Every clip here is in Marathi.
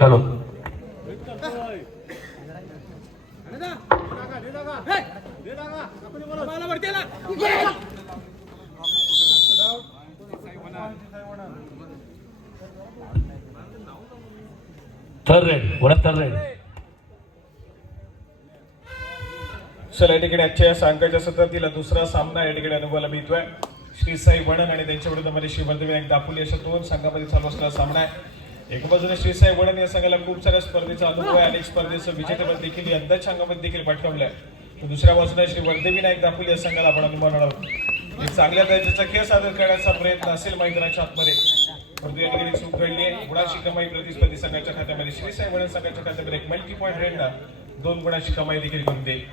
Hello third red one third red. चला या ठिकाणी आजच्या या सांगायच्या सत्रातील दुसरा सामना या ठिकाणी अनुभवाला मिळतोय. श्री साई वणन आणि त्यांच्या विरुद्ध श्री वर्धविनायक दापोली अशा दोन संघामध्ये चालू असलेला सामना आहे. एका बाजूने श्री साई वणन या संघाला खूप साऱ्या स्पर्धेचा अनुभव आहे, अनेक स्पर्धेचं विजेतेपद देखील यंदाच्या अंगामध्ये देखील पाठवलंय. दुसऱ्या बाजूने श्री वर्धविनायक दापोली या संघाला आपण अनुभवणार आहोत. एक चांगल्या दर्जाचा खेळ सादर करण्याचा प्रयत्न असेल मैदानाच्या आतमध्ये, परंतु या ठिकाणी चूक घडली आहे. गुणाची कमाई प्रतिस्पर्धी संघाच्या खात्यामध्ये, श्री साई वणन संघाच्या खात्यामध्ये एक मल्टी पॉईंट रेडना 2 गुणाची कमाई देखील करून देईल.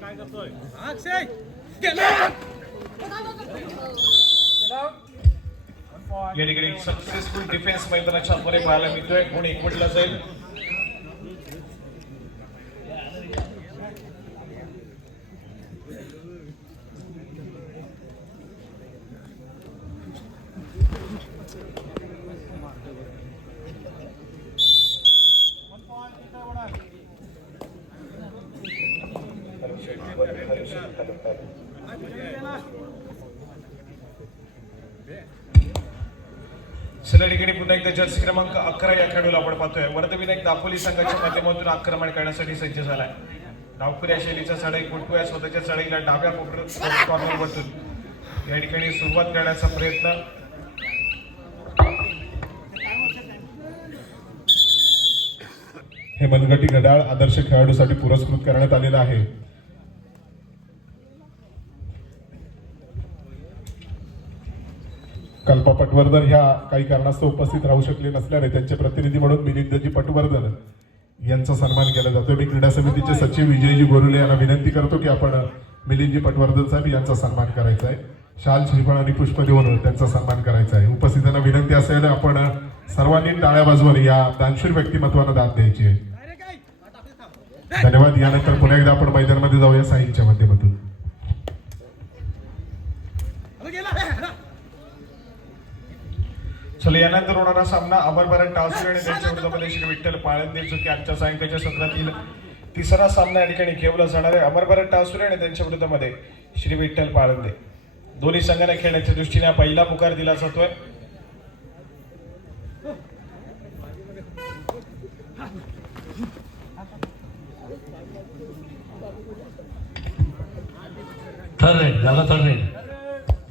काय करतोय या ठिकाणी सक्सेसफुल डिफेन्स मैदानाच्या आतमध्ये पाहायला मिळतोय. गुण एकवटला जाईल. सर या ठिकाणी पुन्हा एकदा जर्सी क्रमांक 11 या खेळाडूला आपण पाहतोय. वर्धविनायक दापोली संघाच्या माध्यमातून आक्रमण करण्यासाठी सज्ज झालाय. डावखुऱ्या शैलीचा चढाई कुटकुया स्वतःच्या चढाईला डाव्या कॉर्नरवरतून या ठिकाणी सुरुवात करण्याचा प्रयत्न. हे मनगटी घड्याळ आदर्श खेळाडूसाठी पुरस्कृत करण्यात आलेलं आहे. कल्पा पटवर्धन ह्या काही कारणास्तव उपस्थित राहू शकले नसल्याने त्यांचे प्रतिनिधी म्हणून मिलिंदजी पटवर्धन यांचा सन्मान केला जातो. मी क्रीडा समितीचे सचिव विजयजी गोरुले यांना विनंती करतो की आपण मिलिंदजी पटवर्धन साहेब यांचा सन्मान करायचा आहे. शाल श्रीफळ आणि पुष्प देऊन त्यांचा सन्मान करायचा आहे. उपस्थितांना विनंती असेल आपण सर्वांनी टाळ्या वाजवून या दानशूर व्यक्तिमत्वांना दाद द्यायची आहे. धन्यवाद. यानंतर पुन्हा एकदा आपण मैदानामध्ये जाऊया साईंच्या माध्यमातून. चला यानंतर होणारा सामना अमरभरण टावसरे आणि त्यांच्या विरुद्ध श्री विठ्ठल पाळंदे, जो की आजच्या सायंकाळच्या सत्रातील तिसरा सामना या ठिकाणी खेळला जाणार आहे. अमरभरण टावसरे आणि त्यांच्या विरुद्ध श्री विठ्ठल पाळंदे दोन्ही संघांना खेळण्याच्या दृष्टीने पहिला पुकार दिला जातोय. थर्ड रेड झाला थर्ड रेड.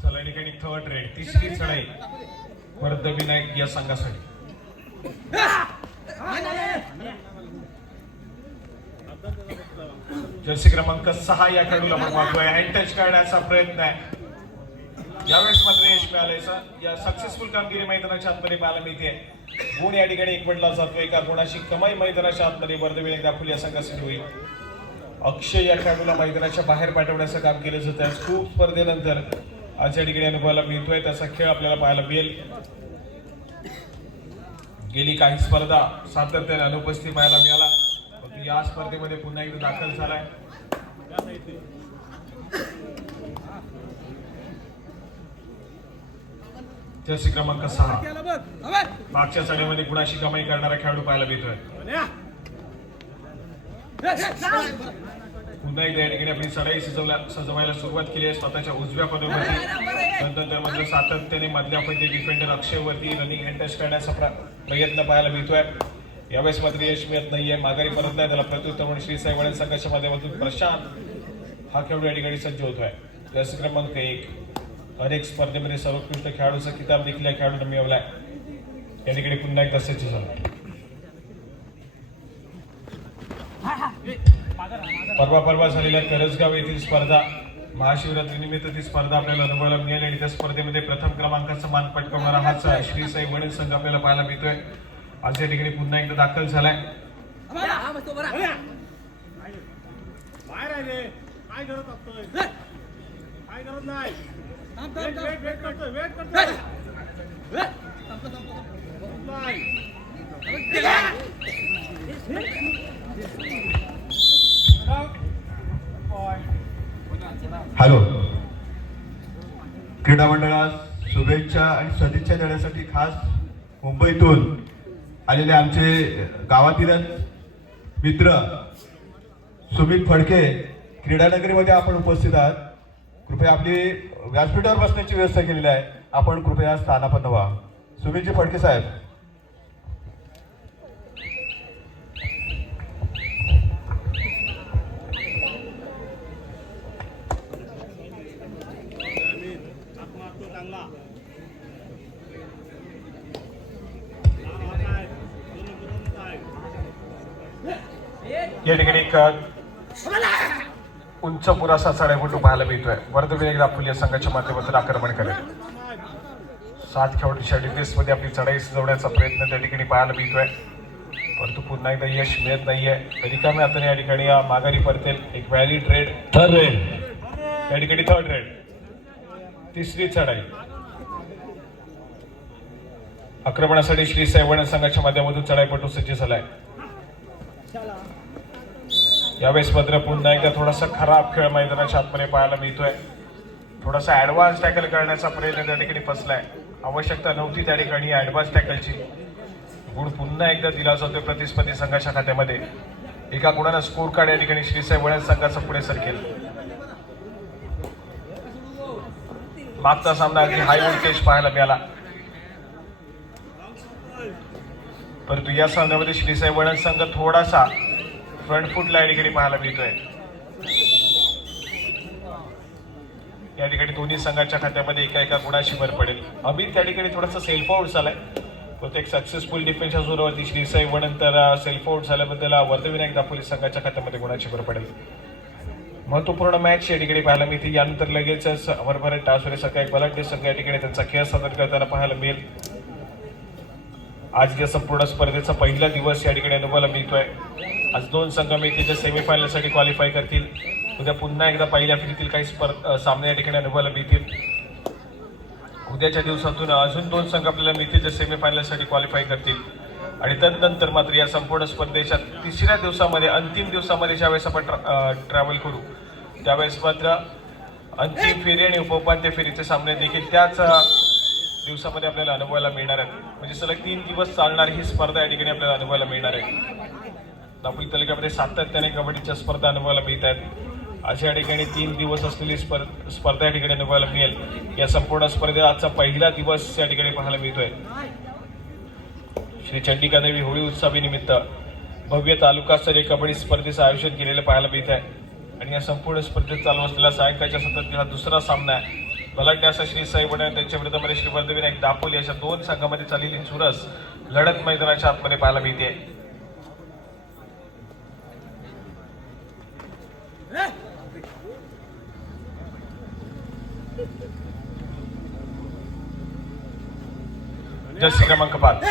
चला या ठिकाणी थर्ड रेड तिसरी चढाई वर्धविनायक या संघासाठी. जर्सी क्रमांक 6 या खेळाडूला आपण पाहतोय. हँड टच करण्याचा प्रयत्न आहे. यावेळेस मात्र यश मिळालंय. या सक्सेसफुल कामगिरी मैदानाच्या आतमध्ये पाहायला मिळते. गुण या ठिकाणी एकवटला जातोय. एका गुणाची कमाई मैदानाच्या आतमध्ये वर्धविनायक दापोली या संघासाठी होईल. अक्षय या खेळाडूला मैदानाच्या बाहेर पाठवण्याचं काम केलं जातं. आज खूप स्पर्धेनंतर आज या ठिकाणी अनुभवाला मिळतोय त्याचा खेळ आपल्याला पाहायला मिळेल. गेली काही स्पर्धा सातत्याने अनुपस्थित पाहायला मिळाला, परंतु या स्पर्धेमध्ये पुन्हा एकदा दाखल झालाय. जर्सी क्रमांक 6 मागच्या साडीमध्ये गुणाशी कमाई करणारा खेळाडू पाहायला मिळतोय. पुन्हा एकदा या ठिकाणी आपली चढाई सजवायला सुरुवात केली आहे स्वतःच्या उजव्या पदरावरती. नंतर मात्र सातत्याने मधल्या फैती डिफेंडर अक्षयवरती रनिंग हँडटच करण्याचा प्रयत्न पाहायला मिळतोय. यावेळेस मात्र यश मिळत नाहीये, माघारी परत नाही. त्याला प्रत्युत्तर म्हणून श्री साई वळण संघाच्या माध्यमातून प्रशांत हा खेळाडू या ठिकाणी सज्ज होतोय. जर्सी क्रमांक 1 अनेक स्पर्धेमध्ये सर्वोत्कृष्ट खेळाडूचा किताब देखील या खेळाडूने मिळवलाय. या ठिकाणी पुन्हा एकदा सज्ज झाला. परवा झालेल्या करंजगाव येथील स्पर्धा महाशिवरात्री निमित्त ती स्पर्धा आपल्याला अनुभवायला मिळाली आणि त्या स्पर्धेमध्ये प्रथम क्रमांकाचा मान पटकावणारा हाच श्री साई वणील संघ आपल्याला पाहायला मिळतोय. आज या ठिकाणी पुन्हा एकदा दाखल झालाय. हॅलो, क्रीडा मंडळास शुभेच्छा आणि सदिच्छा देण्यासाठी खास मुंबईतून आलेले आमचे गावातीलच मित्र सुमित फडके क्रीडानगरीमध्ये आपण उपस्थित आहात. कृपया आपली व्यासपीठावर बसण्याची व्यवस्था केलेली आहे, आपण कृपया स्थानापन्न व्हा. सुमितजी फडके साहेब. या ठिकाणी एक उंच पुरासा चढाईपटू पाहायला मिळतोय. वर्धविनायक दापोली या संघाच्या माध्यमातून आक्रमण करेल. 7 खेळाडूंच्या डिटेल्समध्ये आपली चढाई सजवण्याचा प्रयत्न त्या ठिकाणी पाहायला मिळतोय, परंतु पुन्हा एकदा यश मिळत नाहीये. रिकाम्या हाताने या ठिकाणी माघारी परतेल. एक व्हॅलिड रेड, थर्ड रेड, या ठिकाणी थर्ड रेड, तिसरी चढाई. आक्रमणासाठी श्री साई वणील संघाच्या माध्यमातून चढाईपटू सज्ज झालाय. यावेळेस मात्र पुन्हा एकदा थोडासा खराब खेळ मैदानाच्या आतमध्ये पाहायला मिळतोय. थोडासा ऍडव्हान्स टॅकल करण्याचा प्रयत्न त्या ठिकाणी फसलाय. आवश्यकता नव्हती त्या ठिकाणी ऍडव्हान्स टॅकलची. गुण पुन्हा एकदा दिला जातोय प्रतिस्पर्धी संघाच्या खात्यामध्ये. एका गुणानं स्कोर कार्ड या ठिकाणी श्री साई वळण संघाचा पुढे सरकेल. मागचा सामना अगदी हाय व्होल्टेज पाहायला मिळाला, परंतु या सामन्यामध्ये श्री साई वळण संघ थोडासा फ्रंट फुटला या ठिकाणी पाहायला मिळतोय. या ठिकाणी दोन्ही संघाच्या खात्यामध्ये एका गुणाची भर पडेल. अमित त्या ठिकाणी थोडासा सेल्फ आउट झालाय. तो एक सक्सेसफुल डिफेन्सच्या जोरावरती श्री साई वणन तर सेल्फ आउट झाल्याबद्दल वर्धविनायक दापोली संघाच्या खात्यामध्ये गुणाची भर पडेल. महत्वपूर्ण मॅच या ठिकाणी पाहायला मिळते. यानंतर लगेचच अमर भारत टासुरे सकाळी बलाढ्य संघ या ठिकाणी त्यांचा खेळ सादर करताना पाहायला मिळेल. आज या संपूर्ण स्पर्धेचा पहिला दिवस या ठिकाणी अनुभवायला मिळतोय. आज 2 संघ मिळतील जे सेमीफायनलसाठी क्वालिफाय करतील. उद्या पुन्हा एकदा पहिल्या फेरीतील काही सामने या ठिकाणी अनुभवायला मिळतील. उद्याच्या दिवसातून अजून 2 संघ आपल्याला मिळतील जे सेमीफायनलसाठी क्वालिफाय करतील. आणि त्यानंतर मात्र या संपूर्ण स्पर्धेच्या तिसऱ्या दिवसामध्ये अंतिम दिवसामध्ये ज्यावेळेस आपण ट्रॅव्हल करू त्यावेळेस मात्र अंतिम फेरी आणि उपउपांत्य फेरीचे सामने देखील त्याच दिवसामध्ये आपल्याला अनुभवायला मिळणार आहेत. म्हणजे सलग 3 दिवस चालणारी ही स्पर्धा या ठिकाणी आपल्याला अनुभवायला मिळणार आहे. दापोली तालुक्यामध्ये सातत्याने कबड्डीच्या स्पर्धा अनुभवायला मिळत आहेत. आज या ठिकाणी 3 दिवस असलेली स्पर्धा या ठिकाणी अनुभवायला मिळेल. या संपूर्ण स्पर्धेत आजचा पहिला दिवस या ठिकाणी पाहायला मिळतोय. श्री चंडिका देवी होळी उत्सवानिमित्त भव्य तालुकास्तरीय कबड्डी स्पर्धेचं आयोजन केलेलं पाहायला मिळत आहे. आणि या संपूर्ण स्पर्धेत चालू असलेला सायंकाळच्या सत्रातील हा दुसरा सामना आहे. बलाढ्य असा श्री साई वणन त्यांच्या विरुद्धमध्ये श्री वर्धविनायक दापोली अशा 2 संघामध्ये चाललेली चुरस लढत मैदानाच्या आतमध्ये पाहायला मिळते. जर्सी क्रमांक 5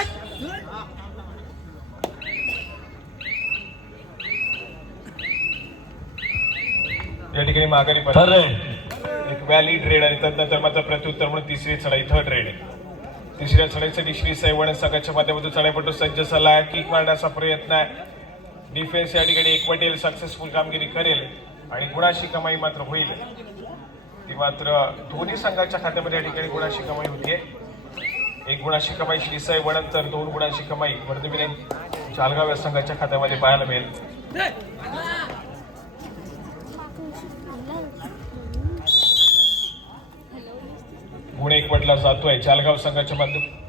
ठिकाणी माघारी थर्ड परत रेड एक व्हॅलिड रेड आणि तदनंतर मात्र प्रत्युत्तर म्हणून तिसरी चढाई थर्ड रेड. तिसऱ्या चढाईसाठी श्री साई वणन संघाच्या माध्यमातून चढाईपटू सज्ज झाला. किक मारण्याचा प्रयत्न आहे. डिफेन्स या ठिकाणी एकवटेल, सक्सेसफुल कामगिरी करेल आणि गुणाशी कमाई मात्र होईल. ती मात्र दोन्ही संघाच्या खात्यामध्ये या ठिकाणी गुणाशी कमाई होतीये. एक गुणाशी कमाई श्री साई वणन तर 2 गुणाशी कमाई वर्धविनायक जालगाव या संघाच्या खात्यामध्ये पाहायला मिळेल. गुण एकवटला जातोय जालगाव संघाच्या माध्यमातून.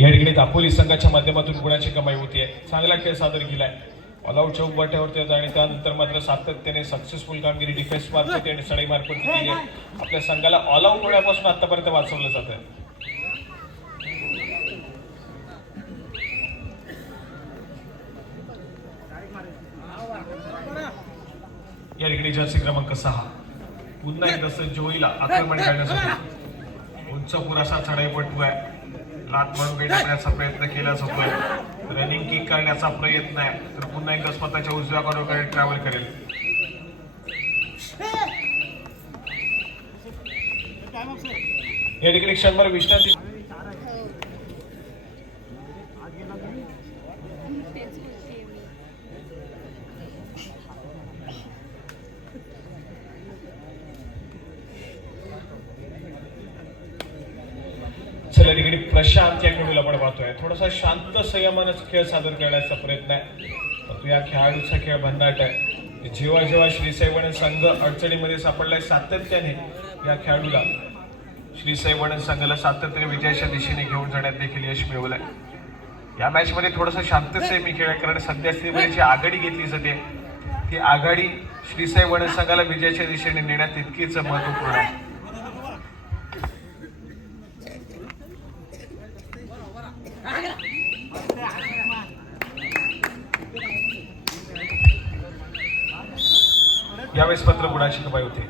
या ठिकाणी दापोली संघाच्या माध्यमातून गुणाची कमाई होतीये. चांगला खेळ सादर केलाय. ऑल आउट चौक वाट्यावरती होता आणि त्यानंतर मात्र सातत्याने सक्सेसफुल कामगिरी डिफेन्स मार्फत आणि चढाई मार्फत केली आहे. आपल्या संघाला ऑल आउट होण्यापासून आतापर्यंत वाचवलं जातं. या ठिकाणी जर्सी क्रमांक 6 पुन्हा एकदा सज्ज होईल आक्रमण करण्यासाठी. उंच पुरासा चढाईपटू आहे. लात मारून भेटण्याचा प्रयत्न केला जातोय. रनिंग किक करण्याचा प्रयत्न आहे. तर पुन्हा एकदा स्वतःच्या उजव्या कॉर्नरकडे ट्रॅव्हल करेल. या ठिकाणी क्षणभर विश्रांती. चला ठिकाणी प्रशांत या खेळूला आपण पाहतोय. थोडासा शांत संयमानं खेळ सादर करण्याचा प्रयत्न आहे. परंतु या खेळाडूचा खेळ भन्नाट आहे. जेव्हा जेव्हा श्री साई वणन संघ अडचणीमध्ये सापडलाय सातत्याने या खेळाडूला श्री साई वणन संघाला सातत्याने विजयाच्या दिशेने घेऊन जाण्यात देखील यश मिळवलंय. या मॅच मध्ये थोडासा शांत संयमी खेळ आहे कारण सध्या स्थितीमध्ये जी आघाडी घेतली जाते ती आघाडी श्री साई वणन संघाला विजयाच्या दिशेने नेण्यात तितकीच महत्वपूर्ण आहे. यावेळेस पत्र गुणाची कमाई होते.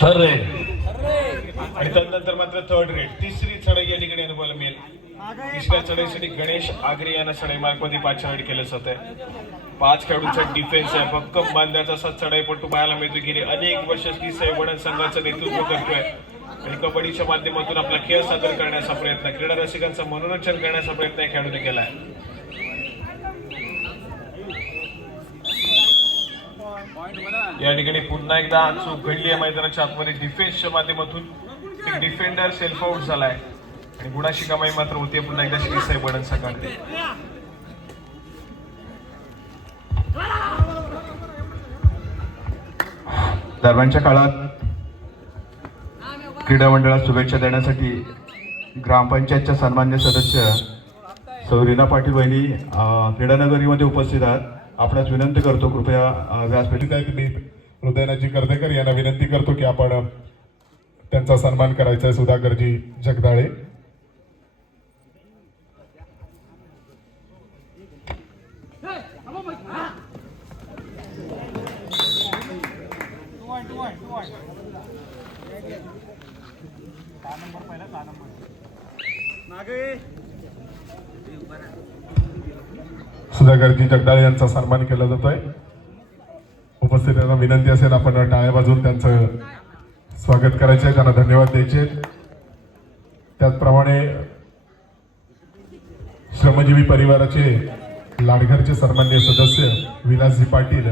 थर्ड रेड आणि त्यानंतर मात्र थर्ड रेड. तिसरी चढाई या ठिकाणी अनुभवायला मिळेल. तिसऱ्या चढाईसाठी गणेश आगरे यांना चढाई मार्गमध्ये 5 रेड केलं जात आहे. 5 खेळाडूंचा डिफेन्स आहे. भक्कम बांधण्याचा असा चढाईपटू पाहायला मिळतो. गेली अनेक वर्ष श्री साई वणन संघाचं नेतृत्व करतोय आणि कबड्डीच्या माध्यमातून आपला खेळ सादर करण्याचा प्रयत्न, क्रीडा रसिकांचं मनोरंजन करण्याचा प्रयत्न या खेळाडूने केलाय. या ठिकाणी पुन्हा एकदा चूक घडली आहे मैदानाच्या आतमध्ये. डिफेन्सच्या माध्यमातून एक डिफेंडर सेल्फ आउट झालाय आणि गुणाशी कमाई मात्र होते पुन्हा एकदा श्री साई वणन संघाकडे. दरम्यानच्या काळात क्रीडा मंडळात शुभेच्छा देण्यासाठी ग्रामपंचायतच्या सन्मान्य सदस्य सौ रीना पाटील वहिनी क्रीडानगरीमध्ये उपस्थित आहेत. आपणास विनंती करतो कृपया व्यासपीठात. मी हृदयनाथजी कर्देकर यांना विनंती करतो की आपण त्यांचा सन्मान करायचा आहे. सुधाकरजी जगदाळे. सुधाकरजी जगदाळे यांचा सन्मान केला जातोय. उपस्थितांना विनंती असेल आपण टाळ्या वाजवून त्यांचं स्वागत करायचे आहे, त्यांना धन्यवाद द्यायचे. त्याचप्रमाणे श्रमजीवी परिवाराचे लाडघरचे सन्माननीय सदस्य विलासजी पाटील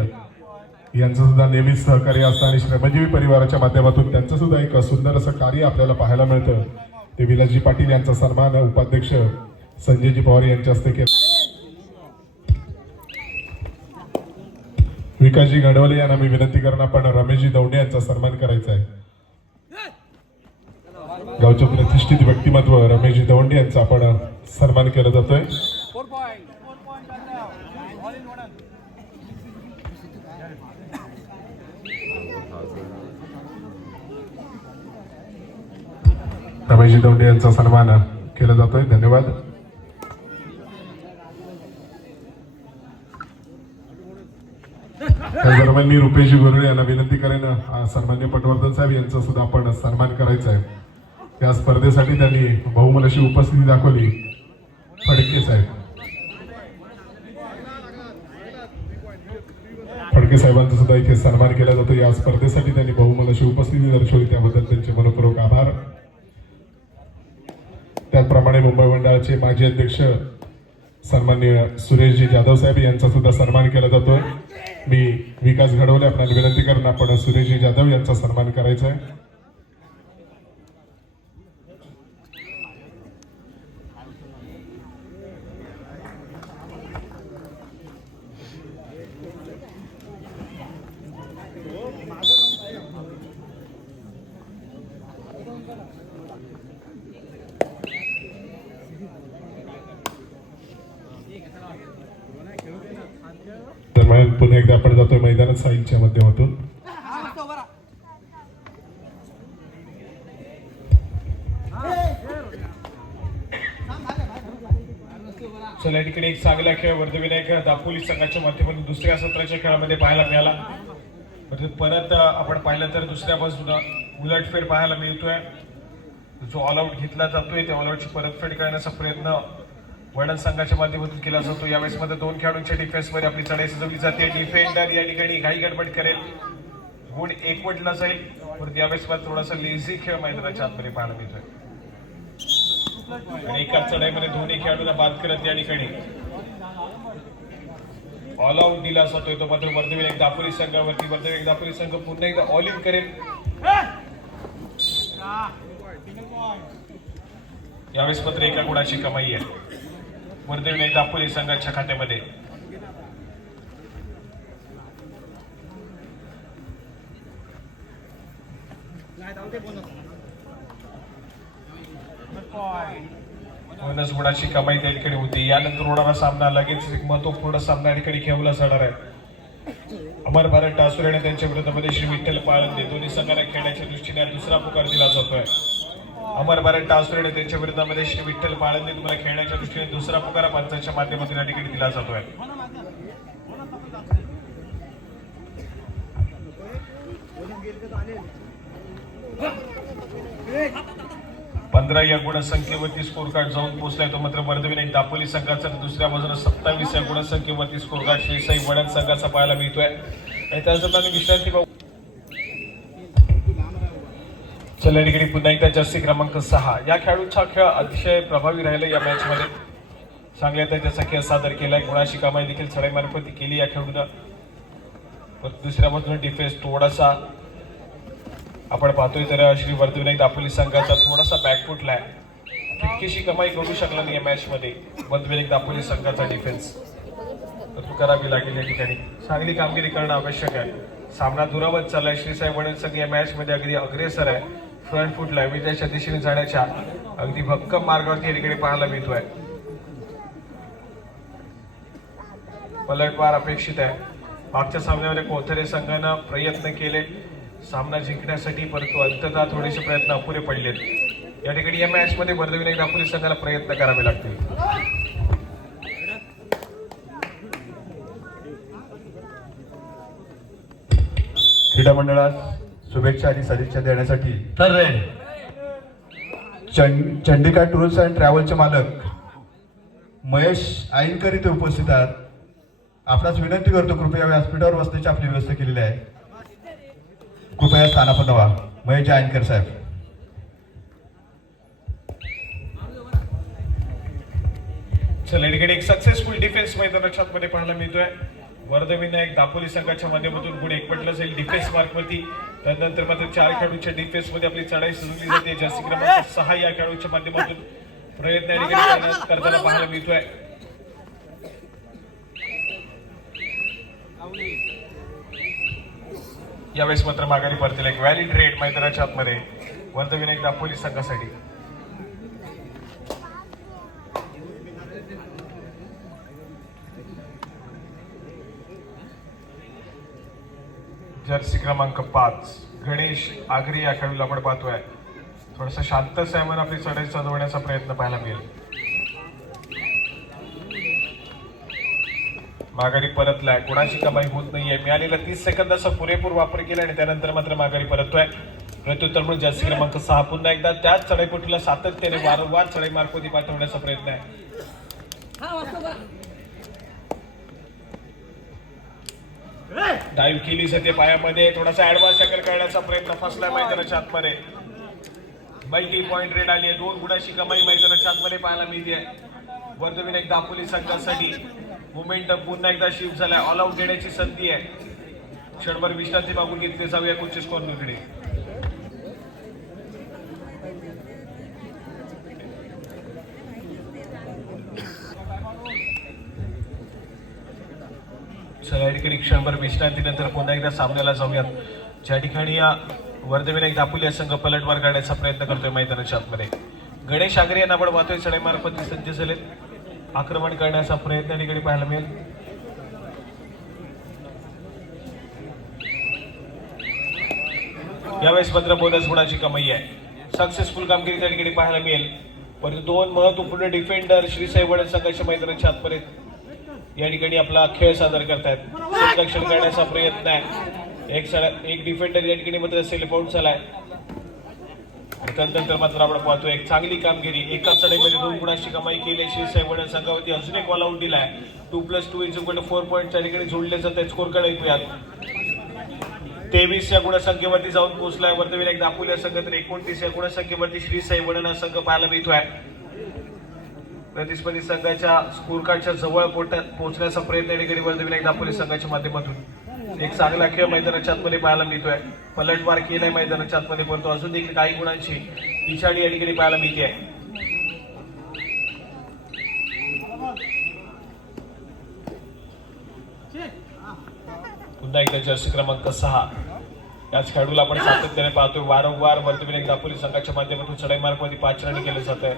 यांचं सुद्धा नेहमीच सहकार्य असतं आणि श्रमजीवी परिवाराच्या माध्यमातून त्यांचं सुद्धा एक सुंदर असं कार्य आपल्याला पाहायला मिळतं. ते विलासजी पाटील यांचा सन्मान उपाध्यक्ष संजयजी पवार यांच्या हस्ते केला. विकासजी गडवले यांना मी विनंती करणार आपण रमेशजी दौंडे यांचा सन्मान करायचा आहे. गावचे प्रतिष्ठित व्यक्तिमत्व रमेशजी दौंडे यांचा आपण सन्मान केला जातोय. रमेशजी दौंडे यांचा सन्मान केला जातोय. धन्यवाद. त्याचदरम्यान मी रुपेशजी गोरळे यांना विनंती करेन सन्मान्य पटवर्धन साहेब यांचा सुद्धा आपण सन्मान करायचा आहे. या स्पर्धेसाठी त्यांनी बहुमोल अशी उपस्थिती दाखवली. फडके साहेब, फडके साहेबांचा सुद्धा इथे सन्मान केला जातो. या स्पर्धेसाठी त्यांनी बहुमोल अशी उपस्थिती दर्शवली, त्याबद्दल त्यांचे मनपूर्वक आभार. त्याचप्रमाणे मुंबई मंडळाचे माजी अध्यक्ष सन्माननीय सुरेशजी जाधव साहेब यांचा सुद्धा सन्मान केला जातोय. मी विकास घडवले आपल्याला विनंती करून आपण सुरेशजी जाधव यांचा सन्मान करायचा आहे. दरम्यान पुन्हा एकदा आपण जातोय मैदानात साईच्या माध्यमातून. चला या ठिकाणी एक चांगला खेळ वर्धविनायक दापोली संघाच्या माध्यमातून दुसऱ्या सत्राच्या खेळामध्ये पाहायला मिळाला. परत आपण पाहिलं तर दुसऱ्या बाजूला उलटफेर पाहायला मिळतोय. जो ऑल आउट घेतला जातोय त्या ऑल आउटची परतफेड करण्याचा प्रयत्न वडन संघाच्या माध्यमातून केला जातो. यावेळेस मध्ये दोन खेळाडूंच्या डिफेन्समध्ये आपली चढाई सजवली जाते. डिफेंडर या ठिकाणी घाई गडबड करेल, गुण एकवटला जाईल. परंतु यावेळेस मध्ये थोडासा लेझी खेळ मैदानाच्या आतमध्ये पाहायला मिळतोय आणि एकाच चढाईमध्ये दोन्ही खेळाडूंना बाद करत या ठिकाणी ऑल आउट दिला जातोय. तो मात्र वर्धविनायक दापोली संघावरती. वर्धविनायक दापोली संघ पुन्हा एकदा ऑल इन करेल. यावेळेस मात्र एका गुणाची कमाई आहे वर्धविनायक दापोली संघाच्या खात्यामध्ये. बोनस गुणाची कमाई त्या ठिकाणी होती. यानंतर होणारा सामना लगेच एक महत्वपूर्ण सामना या ठिकाणी खेळवला जाणार आहे. अमर भारत टासुर आणि त्यांच्या विरोधामध्ये श्री विठ्ठल पाळंदे दोन्ही संघांना खेळण्याच्या दृष्टीने दुसरा पुकार दिला जातोय. अमर भारत टासुर आणि त्यांच्या विरोधामध्ये श्री विठ्ठल पाळंदे तुम्हाला खेळण्याच्या दृष्टीने दुसरा पुकार पंचांच्या माध्यमातून या ठिकाणी दिला जातोय. पंधरा या गुणसंख्येवरती स्कोर कार्ड जाऊन पोहोचलाय. तो मात्र वर्धविनायक दापोली संघाचा. दुसऱ्या बाजूला 27 या गुणसंख्येवरती स्कोर कार्ड श्री साई वडन संघाचा पाहायला मिळतोय. आणि त्याचप्रमाणे विश्रांती चला या ठिकाणी पुन्हा एकदा जर्सी क्रमांक 6 या खेळाडूचा खेळ अतिशय प्रभावी राहिला. या मॅच मध्ये चांगल्या त्याचा खेळ सादर केलाय. गुणाची कमाई देखील चढाई मार्फत केली या खेळाडूनं. दुसऱ्या बाजूला डिफेन्स थोडासा आपण पाहतोय तर श्री वर्धविनायक दापोली संघाचा थोडासा बॅकफुटला आहे. तितकीशी कमाई करू शकला नाही या मॅच मध्ये वर्धविनायक दापोली संघाचा डिफेन्स. तर करावी लागेल या ठिकाणी. चांगली कामगिरी करणं आवश्यक आहे. सामना दुरावत चाललाय. श्री साई वडन संघ या मॅच मध्ये अगदी अग्रेसर आहे. फ्रंट फुटला विजयाच्या दिशेने जाण्याच्या अगदी भक्कम मार्गावरती या ठिकाणी पाहायला मिळतोय. पलटवार अपेक्षित आहे. मागच्या सामन्यामध्ये कोथरे संघानं प्रयत्न केले सामना जिंकण्यासाठी, परंतु अंततः थोडेसे प्रयत्न अपुरे पडलेत. या ठिकाणी या मॅच मध्ये वर्धविनायक दापोली संघाला प्रयत्न करावे लागतील. क्रीडा मंडळास शुभेच्छा आणि सदिच्छा देण्यासाठी चंडिका टूर्स अँड ट्रॅव्हलचे मालक महेश आईनकर इथे उपस्थित आहेत. आपणास विनंती करतो कृपया व्यासपीठावर बसण्याची आपली व्यवस्था केलेली आहे. कृपया स्थानापन्न व्हा. महेश आईनकर साहेब. चला या ठिकाणी एक सक्सेसफुल डिफेन्स मैदानाच्या मध्ये पाहायला मिळतोय. वर्धविनायक दापोली संघाच्या माध्यमातून गुण एकवटला जाईल डिफेन्स मार्कवरती. त्यानंतर मात्र 4 खेळाडूंच्या डिफेन्स मध्ये आपली चढाई सजवली जाते. जर्सी क्रमांक 6 या खेळाडूच्या माध्यमातून प्रयत्न या ठिकाणी करताना पाहायला मिळतोय. यावेळेस मात्र माघारी परतील एक व्हॅलिड रेड मैदानाच्या आतमध्ये वर्धविनायक दापोली संघासाठी. जर्सी क्रमांक 5 गणेश आगरी या खेळाडूला आपण पाहतोय. थोडस शांत सायमन आपली चढाई चालवण्याचा प्रयत्न पाहायला मिळेल. माघारी परतलाय. गुणाची कमाई होत नाहीये. मिळालेला 30 सेकंदाचा पुरेपूर वापर केला आणि त्यानंतर मात्र माघारी परततोय. प्रत्युत्तर म्हणून जर्सी क्रमांक 6 पुन्हा एकदा त्याच चढाईपटूला सातत्याने वारंवार चढाई मार्गवरती पाठवण्याचा प्रयत्न आहे. डाईव्ह केली जाते पायामध्ये, थोडासा ऍडव्हान्स टॅकल करण्याचा प्रयत्न, फसलाय मैदानाच्या आतमध्ये. मल्टी पॉइंट रेड आली आहे, 2 गुणाची कमाई मैदानाच्या आतमध्ये पाहायला मिळते. वर्धविनायक दापोली संघासाठी मोमेंटम पुन्हा एकदा शिफ्ट झालाय. ऑल आउट देण्याची संधी आहे. क्षणभर विश्रांती मागून घेतली जाऊया कोचेस कॉर्नरकडे. चला या ठिकाणी क्षणभर विश्रांतीनंतर पुन्हा एकदा सामन्याला जाऊयात, ज्या ठिकाणी या वर्धविनायक दापोली या संघ पलटवार करण्याचा प्रयत्न करतोय मैदानाच्या आतमध्ये. गणेश आगरे यांना आपण पाहतोय चढाई मार्फत सज्ज झाले, आक्रमण करण्याचा प्रयत्न या ठिकाणी पाहायला मिळेल. यावेळेस मात्र बोनस गुणाची कमाई आहे. सक्सेसफुल कामगिरी त्या ठिकाणी पाहायला मिळेल. परंतु 2 महत्वपूर्ण डिफेंडर श्री साई वडन संघाच्या मैदानाच्या आतमध्ये या ठिकाणी आपला खेळ सादर करतायत. रक्षण करण्याचा प्रयत्न आहे. एक डिफेंडर या ठिकाणी मात्र सेल्फ आउट झालाय. त्यानंतर मात्र आपण पाहतो एक चांगली कामगिरी, एका चढाईमध्ये 2 गुणाची कमाई केली श्री साई वडन संघावरती. अजून एक ऑल आउट दिलाय. 2+2 4 पॉईंट त्या ठिकाणी जोडले जात आहेत. स्कोर कडे ऐकूयात. 23 या गुणसंख्येवरती जाऊन पोहोचलाय वर्धविनायक दापोली या संघ, तर 29 या गुणसंख्येवरती श्री साई वडन हा संघ पाहायला मिळतोय. प्रतिस्पर्धी संघाच्या स्कोर कार्डच्या जवळ पोहोचण्याचा प्रयत्न या ठिकाणी वर्धविनायक दापोली संघाच्या माध्यमातून एक चांगला खेळ मैदानाच्या आतमध्ये पाहायला मिळतोय. पलटवार केलाय मैदानाच्या आतमध्ये, परंतु अजून देखील काही गुणांची पिछाडी या ठिकाणी पाहायला मिळते आहे. पुन्हा एकदा जर्सी क्रमांक 6 याच खेळाडूला आपण सातत्याने पाहतोय. वारंवार वर्धविनायक दापोली संघाच्या माध्यमातून चढाई मार्गामध्ये 5 रन केले जात आहे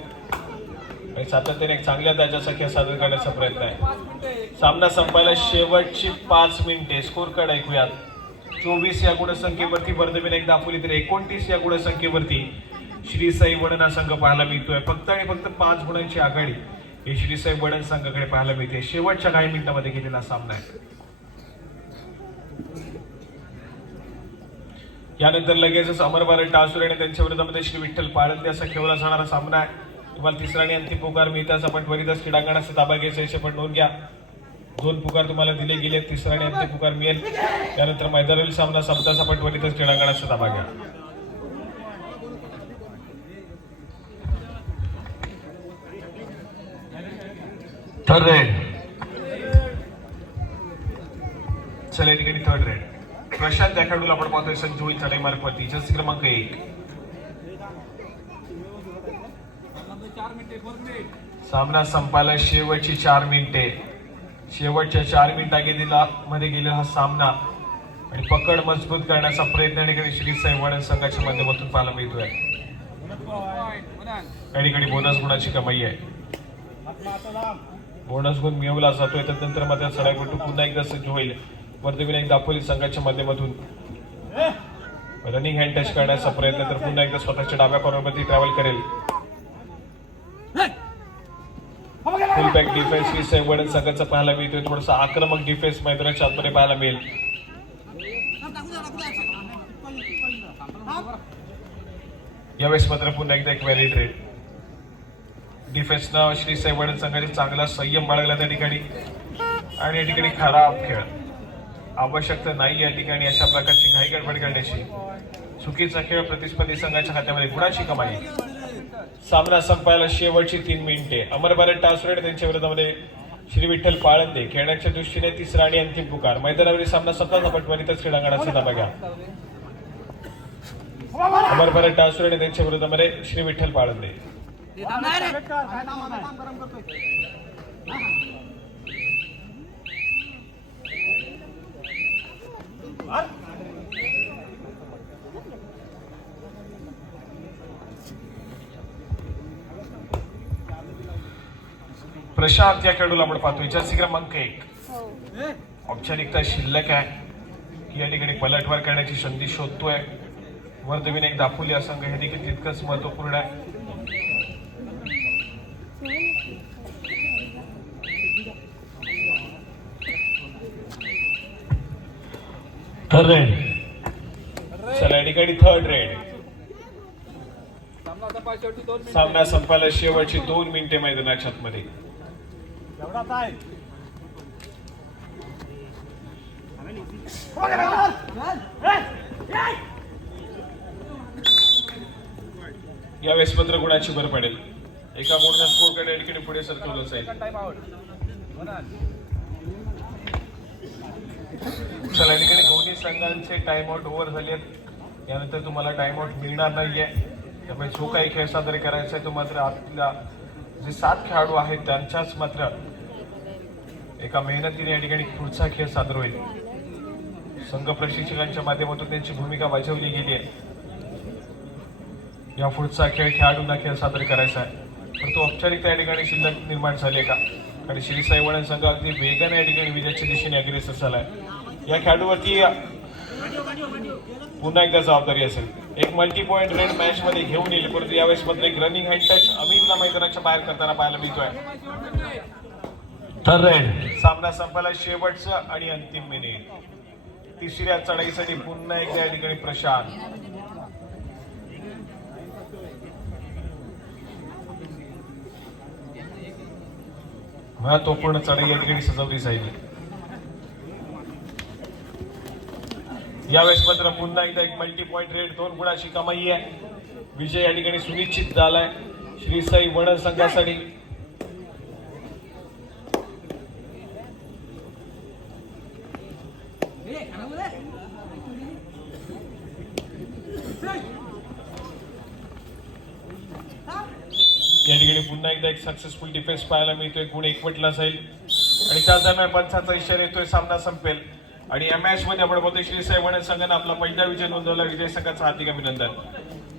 आणि सातत्याने एक चांगल्या दर्जाचा खेळ सादर करण्याचा प्रयत्न आहे. सामना संपायला शेवटची 5 मिनिटे. स्कोर कार्ड ऐकूयात. 24 या गुणसंख्येवरती वर्धविनायक दापोली, तर 29 या गुणसंख्येवरती श्री साई वडन हा संघ पाहायला मिळतोय. फक्त आणि फक्त 5 गुणांची आघाडी ही श्री साई वडन संघाकडे पाहायला मिळते. शेवटच्या काही मिनिटांमध्ये केलेला सामना आहे. यानंतर लगेचच अमर भारत टासुरे आणि त्यांच्या विरोधामध्ये श्री विठ्ठल पाळंदे असा खेळला जाणारा सामना आहे. तुम्हाला तिसरा आणि अंतिम पुकार मिळताच आपण त्वरितच क्रीडांगणाचा ताबा घ्यायचा याची पण नोंद घ्या. 2 पुकार तुम्हाला दिले गेले, तिसरा आणि अंतिम पुकार मिळेल. त्यानंतर मैदानावरील सामना संपताच आपण त्वरितच क्रीडांगणाचा ताबा घ्या. Third red. चला या ठिकाणी थर्ड रेड. प्रशांत या खेळाडूला आपण पाहतोय संजोई चढाई मार्गवरती. जर्सी क्रमांक 1. सामना संपायला शेवटची 4 मिनिटे. शेवटच्या 4 मिनिटांमध्ये गेलेला हा सामना आणि पकड मजबूत करण्याचा प्रयत्न या ठिकाणी श्री साई वडन संघाच्या माध्यमातून पाहायला मिळतोय. या ठिकाणी बोनस गुणाची कमाई आहे. बोनस गुण मिळवला जातोय. त्यानंतर मात्र चढाईपटू पुन्हा एकदा सज्ज होईल वर्धविनायक दापोली संघाच्या माध्यमातून. रनिंग हँड टच करण्याचा प्रयत्न, तर पुन्हा एकदा स्वतःच्या डाव्या कॉर्नरमध्ये ट्रॅव्हल करेल. Full back defence Shri Sai Vadan संघाचा पाहायला मिळतोय. थोडासा आक्रमक डिफेन्स मैदानाच्या आतमध्ये पाहायला मिळेल. यावेळेस मात्र पुन्हा एकदा एक व्हॅलिड रेड. डिफेन्सनं श्री साई वडन संघाने चांगला संयम बाळगला त्या ठिकाणी आणि या ठिकाणी खराब खेळ. आवश्यकता नाही या ठिकाणी अशा प्रकारची घाई गडबड करण्याची. चुकीचा खेळ प्रतिस्पर्धी संघाच्या खात्यामध्ये गुणाची कमाई. सामना संपायला शेवटची 3 मिनिटे. अमर भारत टासुरे त्यांच्या विरोधामध्ये श्री विठ्ठल पाळंदे खेळण्याच्या दृष्टीने तिसरा आणि अंतिम पुकार. मैदानावरील सामना संपताच आपण त्वरितच क्रीडांगणाचा ताबा घ्या. अमर भारत टासुरे त्यांच्या विरोधामध्ये श्री विठ्ठल पाळंदे. प्रशांत या खेळाडूला आपण पाहतोय. जर्सी क्रमांक 1. औपचारिकता शिल्लक आहे की या ठिकाणी पलटवार करण्याची संधी शोधतोय वर्धविनायक दापोली हा संघ. हे देखील तितकंच महत्वपूर्ण आहे. Third red. चला या ठिकाणी थर्ड रेड. सामना संपायला शेवटची 2 मिनिटे मैदानाच्या आतमध्ये. यावेळेस मात्र गुणाची भर पडेल. एका मोठ्या स्कोरकडे या ठिकाणी पुढे सरकवलं जाईल. चला या ठिकाणी दोन्ही संघांचे टाइम आउट ओव्हर झाले. यानंतर तुम्हाला टाइम आउट मिळणार नाहीये. त्यामुळे जो काही खेळ साजरे करायचा आहे तो मात्र आपल्या जे 7 खेळाडू आहेत त्यांच्याच मात्र एका मेहनतीने या ठिकाणी पुढचा खेळ सादर होईल. संघ प्रशिक्षकांच्या माध्यमातून त्यांची भूमिका बजावली गेली आहे. या पुढचा खेळ खेळाडूंना खेळ सादर करायचा आहे. परंतु औपचारिकता या ठिकाणी शिल्लक निर्माण झाली आहे का? आणि श्री साई वळण संघ अगदी वेगाने या ठिकाणी विजयाच्या दिशेने अग्रेसर झालाय. या खेळाडूवरती पुन्हा एकदा जबाबदारी असेल. एक मल्टी पॉइंट रेड मॅच मध्ये घेऊन येईल. परंतु यावेळेस मध्ये एक रनिंग हँड टच अमितला मैदानाच्या बाहेर करताना पाहायला मिळतोय. Third red. सामना संपायला शेवटचा आणि अंतिम मिनिट. तिसऱ्या चढाईसाठी पुन्हा एकदा या ठिकाणी प्रशांत. महत्वपूर्ण चढाई या ठिकाणी सजवली जाईल. यावेळेस मात्र पुन्हा एकदा एक मल्टी पॉइंट रेड 2 गुणाची कमाई आहे. विजय या ठिकाणी सुनिश्चित झालाय श्री साई वळण संघासाठी. या ठिकाणी पुन्हा एकदा एक सक्सेसफुल डिफेन्स पाहायला मिळतोय. गुण एकवटला जाईल आणि त्या दरम्यान पंचाचा इशारा येतोय. सामना संपेल आणि या मॅच मध्ये आपण बघतोय श्री साई वळण संघाने आपला पहिला विजय नोंदवला. विजय संघाचं हार्दिक अभिनंदन.